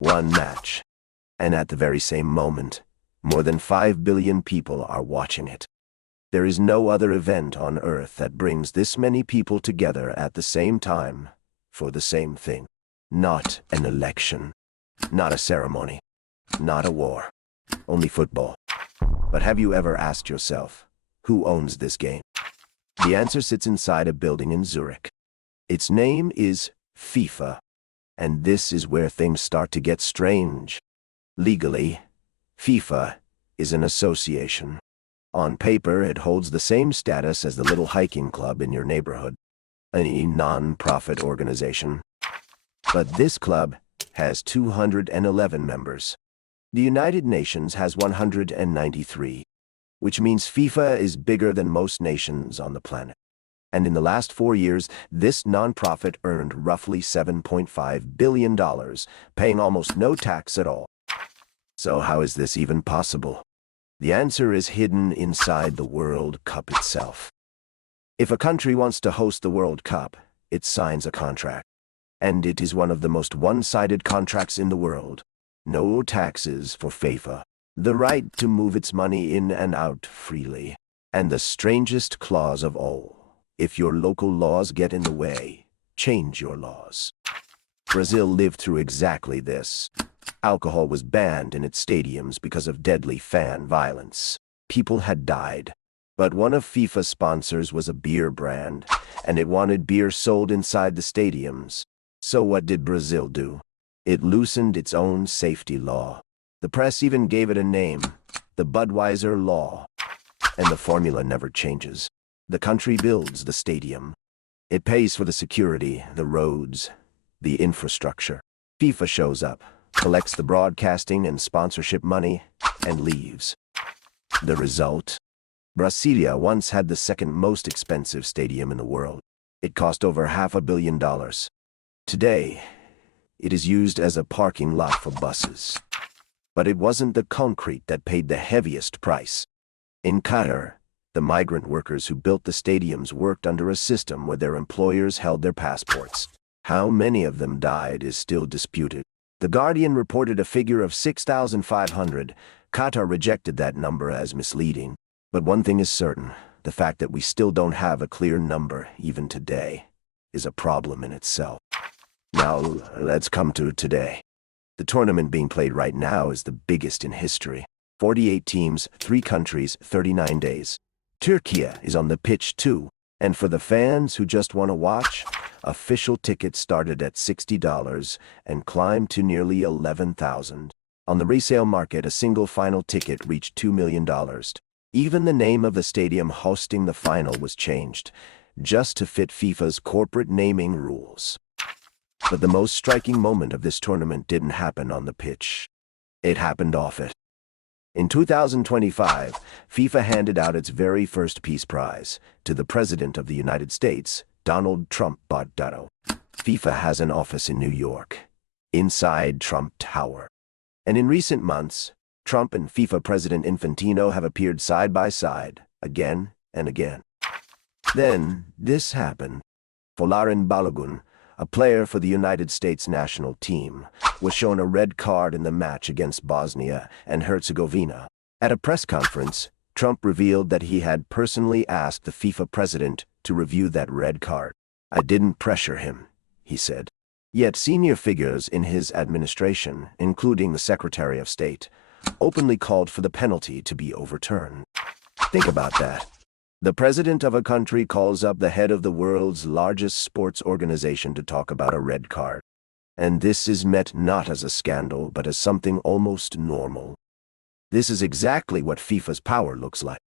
One match. And at the very same moment, more than 5 billion people are watching it. There is no other event on Earth that brings this many people together at the same time for the same thing. Not an election, not a ceremony, not a war, only football. But have you ever asked yourself, who owns this game? The answer sits inside a building in Zurich. Its name is FIFA, and this is where things start to get strange. Legally, FIFA is an association. On paper, it holds the same status as the little hiking club in your neighborhood, a non-profit organization. But this club has 211 members. The United Nations has 193, which means FIFA is bigger than most nations on the planet. And in the last 4 years, this nonprofit earned roughly $7.5 billion, paying almost no tax at all. So how is this even possible? The answer is hidden inside the World Cup itself. If a country wants to host the World Cup, it signs a contract. And it is one of the most one-sided contracts in the world. No taxes for FIFA. The right to move its money in and out freely. And the strangest clause of all. If your local laws get in the way, change your laws. Brazil lived through exactly this. Alcohol was banned in its stadiums because of deadly fan violence. People had died. But one of FIFA's sponsors was a beer brand, and it wanted beer sold inside the stadiums. So what did Brazil do? It loosened its own safety law. The press even gave it a name, the Budweiser Law. And the formula never changes. The country builds the stadium. It pays for the security, the roads, the infrastructure. FIFA shows up, collects the broadcasting and sponsorship money, and leaves. The result? Brasilia once had the second most expensive stadium in the world. It cost over $500 million. Today, it is used as a parking lot for buses. But it wasn't the concrete that paid the heaviest price. In Qatar, the migrant workers who built the stadiums worked under a system where their employers held their passports. How many of them died is still disputed. The Guardian reported a figure of 6,500. Qatar rejected that number as misleading. But one thing is certain, the fact that we still don't have a clear number, even today, is a problem in itself. Now, let's come to today. The tournament being played right now is the biggest in history. 48 teams, 3 countries, 39 days. Turkey is on the pitch too, and for the fans who just want to watch, official tickets started at $60 and climbed to nearly $11,000. On the resale market, a single final ticket reached $2 million. Even the name of the stadium hosting the final was changed, just to fit FIFA's corporate naming rules. But the most striking moment of this tournament didn't happen on the pitch. It happened off it. In 2025, FIFA handed out its very first Peace Prize to the President of the United States, Donald Trump. FIFA has an office in New York, inside Trump Tower. And in recent months, Trump and FIFA President Infantino have appeared side by side, again and again. Then, this happened. Folarin Balogun, a player for the United States national team, was shown a red card in the match against Bosnia and Herzegovina. At a press conference, Trump revealed that he had personally asked the FIFA president to review that red card. "I didn't pressure him," he said. Yet senior figures in his administration, including the Secretary of State, openly called for the penalty to be overturned. Think about that. The president of a country calls up the head of the world's largest sports organization to talk about a red card. And this is met not as a scandal, but as something almost normal. This is exactly what FIFA's power looks like.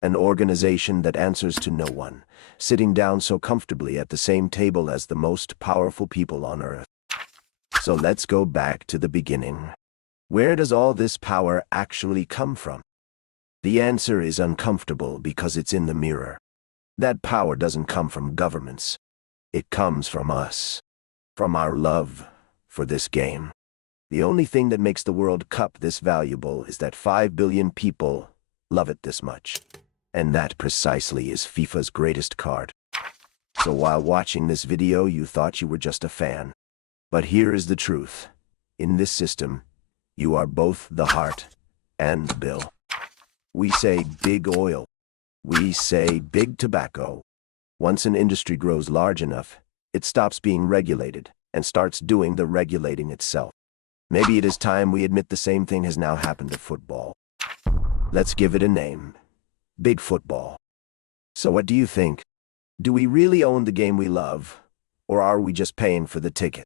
An organization that answers to no one, sitting down so comfortably at the same table as the most powerful people on Earth. So let's go back to the beginning. Where does all this power actually come from? The answer is uncomfortable because it's in the mirror. That power doesn't come from governments. It comes from us. From our love for this game. The only thing that makes the World Cup this valuable is that 5 billion people love it this much. And that precisely is FIFA's greatest card. So while watching this video, you thought you were just a fan. But here is the truth. In this system, you are both the heart and the bill. We say big oil. We say big tobacco. Once an industry grows large enough, it stops being regulated and starts doing the regulating itself. Maybe it is time we admit the same thing has now happened to football. Let's give it a name. Big football. So what do you think? Do we really own the game we love, or are we just paying for the ticket?